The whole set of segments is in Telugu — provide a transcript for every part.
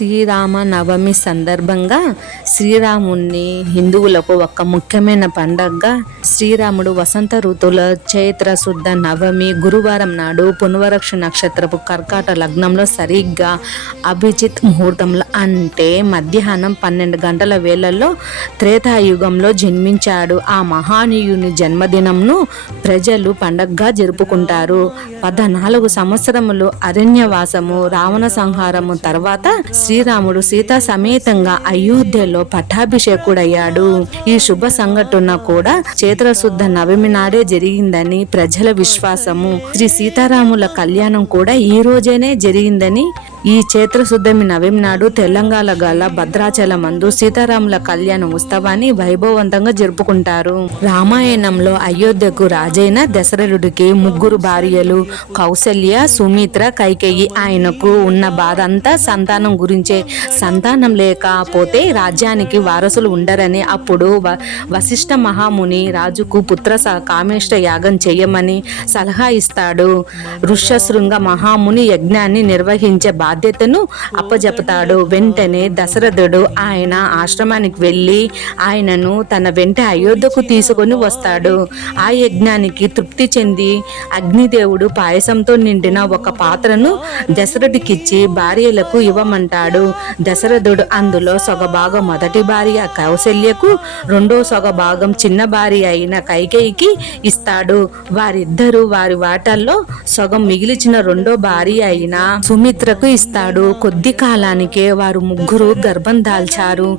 శ్రీరామ నవమి సందర్భంగా శ్రీరాముణ్ణి హిందువులకు ఒక ముఖ్యమైన పండగగా శ్రీరాముడు వసంత ఋతువుల చైత్ర శుద్ధ నవమి గురువారం నాడు పునవరక్ష నక్షత్రపు కర్కాట లగ్నంలో సరిగ్గా అభిజిత్ ముహూర్తంలో అంటే మధ్యాహ్నం 12 గంటల వేళల్లో త్రేతాయుగంలో జన్మించాడు. ఆ మహానీయుని జన్మదినంను ప్రజలు పండగగా జరుపుకుంటారు. 14 సంవత్సరములు అరణ్యవాసము రావణ సంహారము తర్వాత శ్రీరాముడు సీతా సమేతంగా అయోధ్యలో పట్టాభిషేకుడయ్యాడు. ఈ శుభ సంఘటన కూడా చైత్రశుద్ధ నవమి నాడే జరిగిందని ప్రజల విశ్వాసము. శ్రీ సీతారాముల కళ్యాణం కూడా ఈ రోజేనే జరిగిందని ఈ చైత్రశుద్ధమి నవమి నాడు తెలంగాణ గల భద్రాచలమందు సీతారాముల కళ్యాణ ఉత్సవాన్ని వైభవవంతంగా జరుపుకుంటారు. రామాయణంలో అయోధ్యకు రాజైన దశరథుడికి 3 భార్యలు కౌసల్య, సుమిత్ర, కైకేయి. ఆయనకు ఉన్న బాధ అంతా సంతానం గురించే. సంతానం లేకపోతే రాజ్యానికి వారసులు ఉండరని అప్పుడు వశిష్ఠ మహాముని రాజుకు పుత్ర కామేష్ట యాగం చేయమని సలహా ఇస్తాడు. ఋష్యశృంగ మహాముని యజ్ఞాన్ని నిర్వహించే బాధ్యతను అప్పజెపుతాడు. వెంటనే దశరథుడు ఆయన ఆశ్రమానికి వెళ్ళి ఆయనను తన వెంట అయోధ్యకు తీసుకొని వస్తాడు. ఆ యజ్ఞానికి తృప్తి చెంది అగ్నిదేవుడు పాయసంతో నిండిన ఒక పాత్రను దశరథుడికిచ్చి భార్యలకు ఇవ్వమంటాడు. దశరథుడు అందులో సగభాగం మొదటి భార్య కౌసల్యకు, రెండో సగభాగం చిన్న భార్య అయిన కైకేయికి ఇస్తాడు. వారిద్దరూ వారి వాటాల్లో సగం మిగిలిచిన రెండో భార్య అయిన సుమిత్రకు ఇస్తాడు. కొద్ది కాలానికే వారు 3 గర్భం దాల్చారు.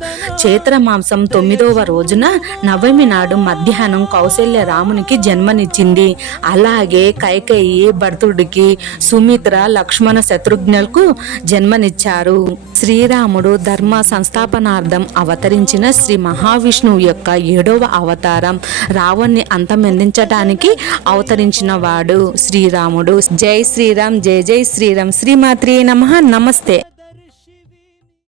చైత్ర మాంసం 9వ రోజున నవమి నాడు మధ్యాహ్నం కౌసల్య రామునికి జన్మనిచ్చింది. అలాగే కైకేయి భరతుడికి, సుమిత్ర, లక్ష్మణ, శత్రుఘ్నులకు జన్మనిచ్చారు. శ్రీరాముడు ధర్మ సంస్థాపనార్థం అవతరించిన శ్రీ మహావిష్ణువు యొక్క 7వ అవతారం. రావణ్ణి అంతమొందించటానికి అవతరించిన వాడు శ్రీరాముడు. జై శ్రీరామ్, జై జై శ్రీరామ్. శ్రీమాత్రే నమః. నమస్తే.